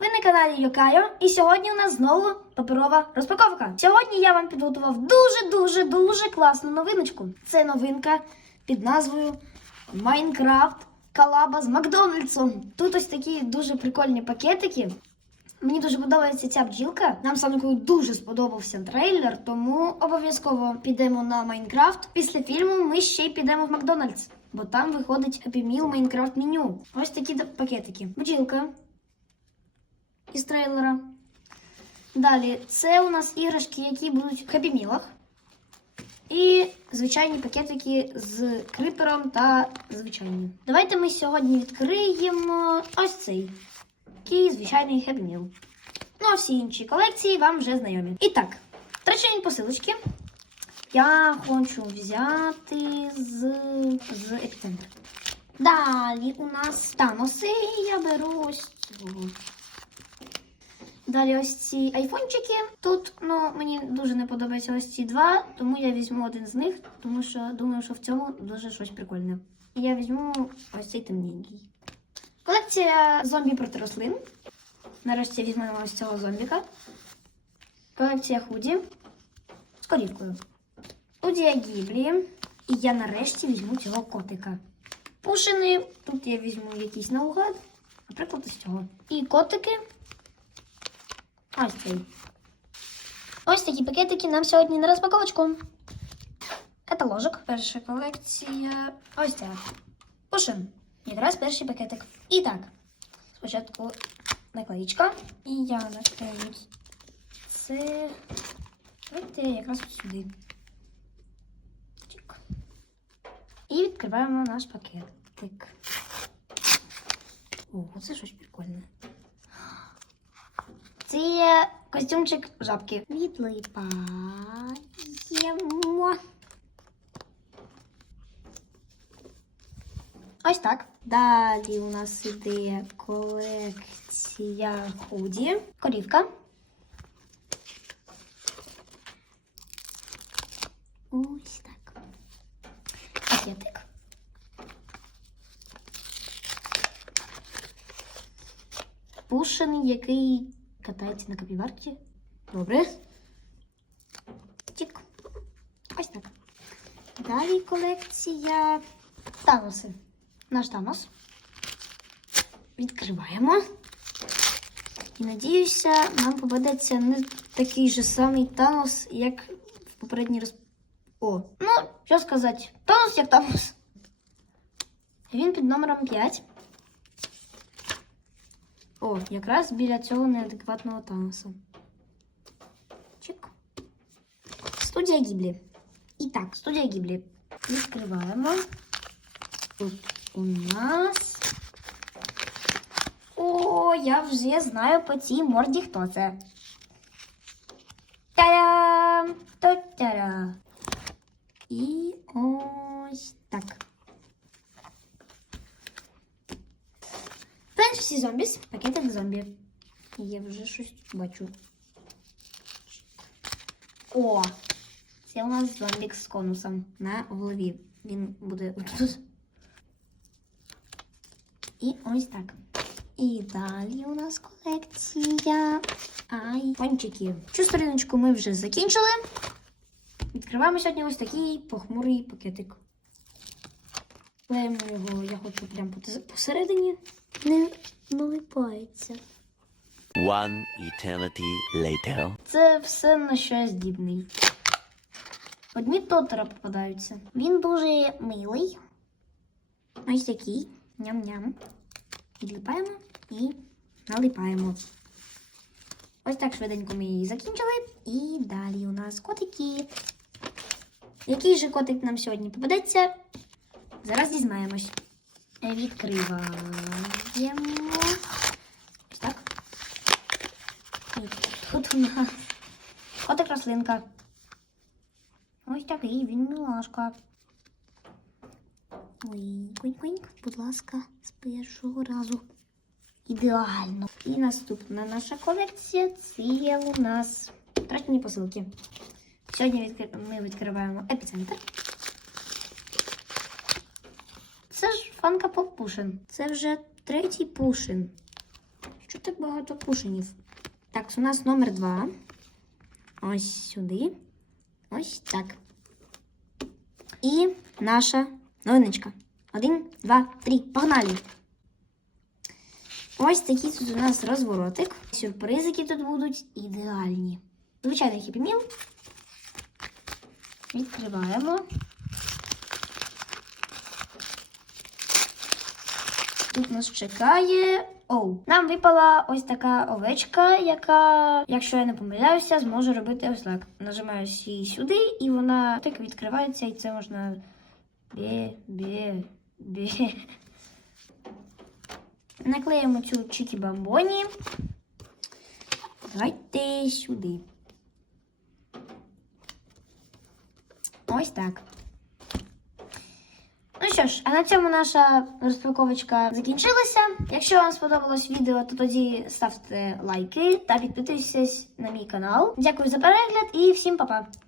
на каналі Йокайо, і сьогодні у нас знову паперова розпаковка. Сьогодні я вам підготував дуже дуже класну новиночку. Це новинка під назвою Майнкрафт Колаба з Макдональдсом. Тут ось такі дуже прикольні пакетики. Мені дуже подобається ця бджілка. Нам з Соникою дуже сподобався трейлер, тому обов'язково підемо на Майнкрафт. Після фільму ми ще й підемо в Макдональдс, бо там виходить Happy Meal Майнкрафт меню. Ось такі пакетики. Бджілка із трейлера. Далі, це у нас іграшки, які будуть в Meal'ах. І звичайні пакетики з крипером та звичайні. Давайте ми сьогодні відкриємо ось цей. Такий звичайний Happy Ну, а всі інші колекції вам вже знайомі. І так, втрачені посилочки. Я хочу взяти з, з епіцентра. Далі у нас Таноси. Я беру ось цього. Далі ось ці айфончики. Тут ну, мені дуже не подобаються ось ці два, тому я візьму один з них, тому що думаю, що в цьому дуже щось прикольне. І я візьму ось цей темненький. Колекція зомбі проти рослин. Нарешті візьмемо ось цього зомбіка. Колекція худі з корівкою. Студія Гіблі. І я нарешті візьму цього котика. Пушини. Тут я візьму якийсь наугад, наприклад, ось цього. І котики. Ось цей. Ось такі пакетики нам сьогодні на розпаковочку. Це ложок. Перша колекція. Ось ця. Пушин. Якраз перший пакетик. І так. Спочатку наклеїчка. І я наклею це. Давайте якраз ось сюди. Чик. І відкриваємо наш пакетик. О, це щось прикольне. Це є костюмчик жабки. Відлипаємо. Ось так. Далі у нас іде колекція худі. Корівка. Ось так. Пакетик. Пушин, який катається на капіварці. Добре. Тік. Ось так. Далі колекція Таноси. Наш Танос. Відкриваємо. І надіюся, нам попадеться не такий же самий Танос, як в попередній роз... О, ну, що сказати, Танос як Танос. Він під номером 5. О, якраз біля цього неадекватного Таноса. Чик. Студія Гіблі. І так, студія Гіблі. Відкриваємо. Тут у нас. О, я вже знаю по цій морді, хто це. Та-дам! Фенсі зомбіс, пакетик зомбі. Я вже щось бачу. О! Це у нас зомбік з конусом на голові. Він буде тут. І ось так. І далі у нас колекція айфончиків. Цю сторіночку ми вже закінчили. Відкриваємо сьогодні ось такий похмурий пакетик. Клеїмо його, я хочу прямо посередині. Не налипається. One eternity later. Це все на що я здібний. Одні тотера попадаються. Він дуже милий. Ось такий. Ням-ням. Відлипаємо і налипаємо. Ось так швиденько ми її закінчили. І далі у нас котики. Який же котик нам сьогодні попадеться? Зараз дізнаємось. Відкриваємо. Ось так. Тут у нас котик рослинка. Ось такий він милашка. Ой, кунь-кунь, будь ласка, з першого разу. Ідеально. І наступна наша колекція це у нас втрачені посилки. Сьогодні ми відкриваємо епіцентр. Це ж фанка Пушин. Це вже третій Пушин. Що так багато кушанів? Так, у нас номер два. Ось сюди. Ось так. І наша новиночка. Один, два, три. Погнали! Ось такий тут у нас розворотик. Сюрпризики тут будуть ідеальні. Звичайний Meal. Відкриваємо. Тут нас чекає. Оу, нам випала ось така овечка, яка, якщо я не помиляюся, зможе робити ось так. Нажимаю її сюди, і вона так відкривається, і це можна. Бє, бє, бє. Наклеїмо цю чікі бамбоні. Давайте сюди. Ось так. Що ж, а на цьому наша розпаковочка закінчилася. Якщо вам сподобалось відео, то тоді ставте лайки та підписуйтесь на мій канал. Дякую за перегляд і всім па-па!